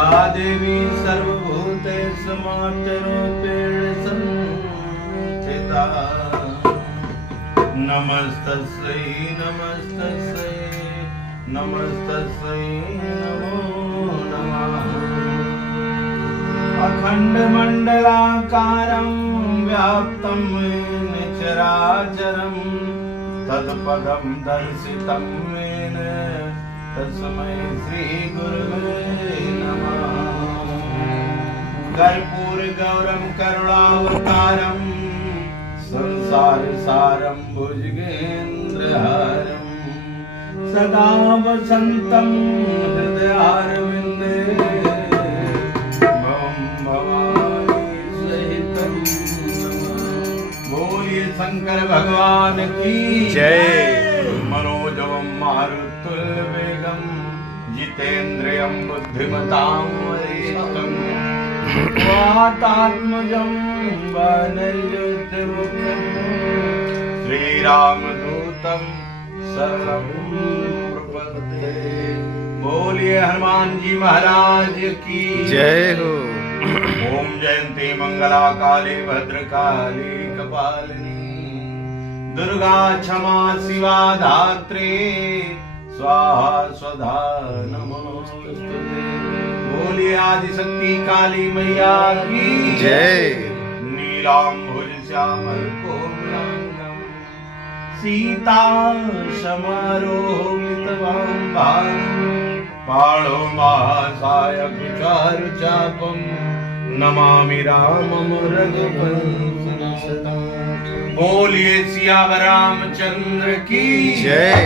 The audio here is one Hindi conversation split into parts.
या देवी सर्वभूतेषु मातरूपेण संस्थिता नमस्तस्यै नमस्तस्यै नमस्तस्यै नमो नमः। अखण्डमण्डलाकारं व्याप्तं येन चराचरं तत्पदं दर्शितं येन तस्मै श्रीगुरुवे नमः। कर्पूरगौरं करुणावतारं संसारसारं भुजगेन्द्रहारं सदा वसन्तं हृदयारविन्दे मम भवानी सहितं नमामि। बोलिए शंकर भगवान की जय। मनोजवं मारुतुल्यवेगं जितेन्द्रियं बुद्धिमतां वरिष्ठं वातात्मजं वनरयुद्धमुखं श्रीरामदूतं शरणं प्रपद्ये। बोलिए हनुमान जी महाराज की जय हो। ओम जयंती मंगला काली भद्रकाली कपालिनी दुर्गा क्षमा शिवा धात्री स्वाहा स्वधा नमोस्तुते। बोलिए आदिशक्ति काली मैया की जय। नीलांबुज श्यामल कोमलांगं सीता समारोहितवाम्भारं पाणो महासायक चारुचापं नमामि रामं रघुवंशनाथं। बोलिए सियावर रामचंद्र की जय।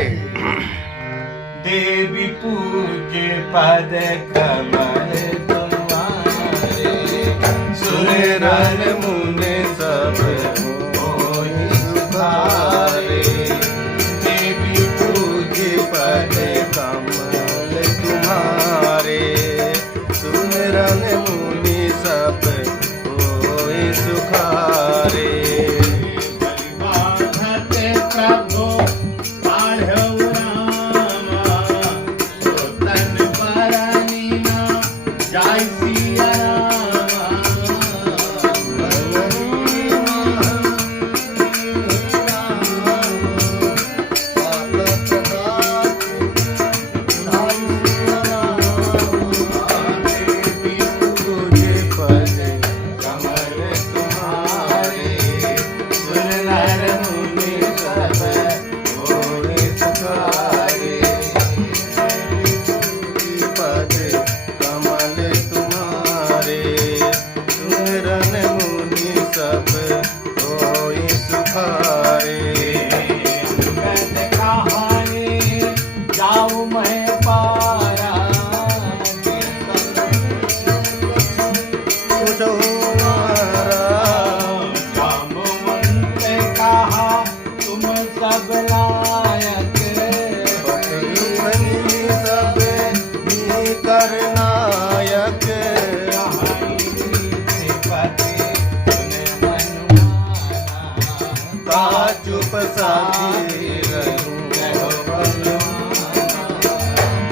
देवी पूज्य पद कमल तुम्हारे सुरनर मुनि सब होय सुधारे। देवी पूज्य पद कमल तुम्हारे सुमिरन मुनि सब होय सुखारे।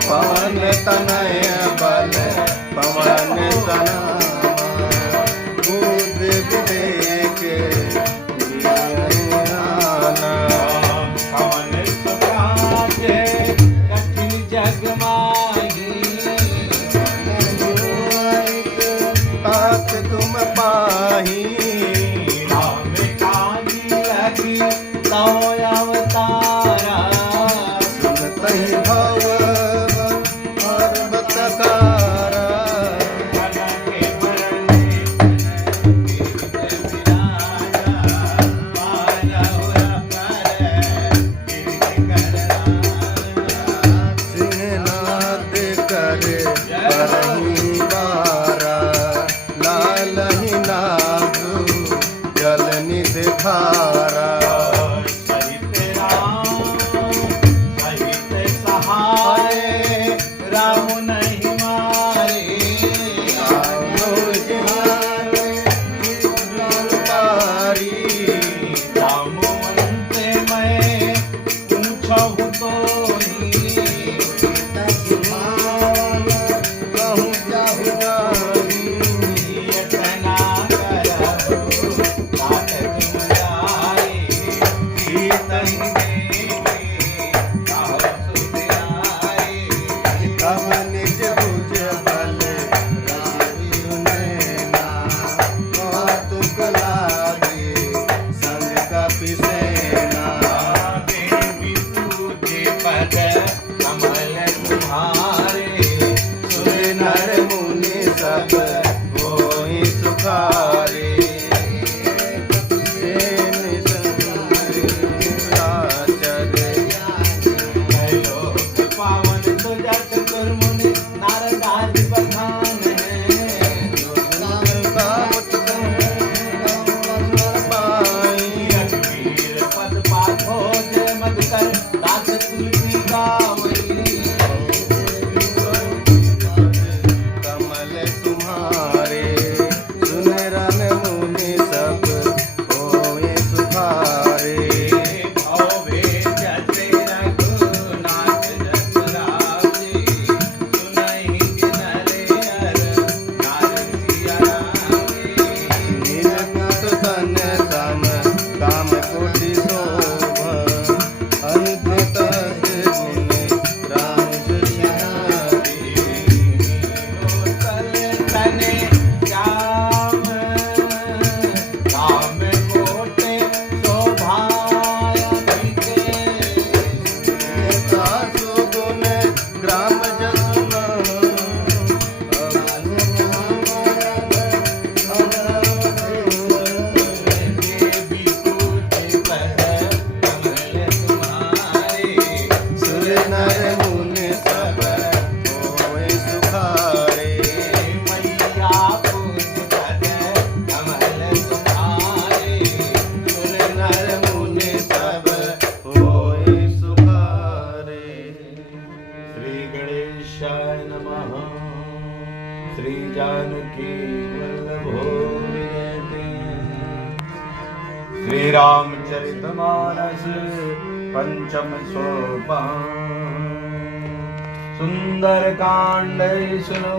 पवन तनय बल पवन तना बुद्ध विवेक ज्ञाना। पवन सुखाचे कठिन जग माही ताक तुम पाही। राम काजी लगी तो अवतारा सुनतहि भव पर्वतकारा। सिंहनाद कर परही बारा लालहि नागु जल निध खारा। राम नहीं मारे पारी। राम अंते मैं पूछहु तो कहूँ जाहु तुम्हारे सुर नर मुनि सब होई सुखारे पावन तुझा चतुर्मुनि नारद आदि बखान रघुवीर पद पाथो जय मधुकर दास तुलसी गावई कमल तुम्हारे सुनरन मुनि सब होए सुखारे भवे जसे रघुनाथ जस राजे सुनहि जिनरे अर नार सिया रामे नीलकंठ तन सम काम कोटि शोभ अनुद्भुत गुण राम सुश्यारी तने श्याम राम कोटे शोभाया सासु गुण ग्राम जसुना देवी पूजे पद कमल तुम्हारे सुर नर मुनि सब होए सुखारे मैया पूज पद कमल तुम्हारे सुर नर मुनि सब होए सुखारे श्री गणेशाय नमः श्री जानकी वल्लभो विजयते श्री रामचरितमानस पंचम सोपान सुंदर कांड सुनो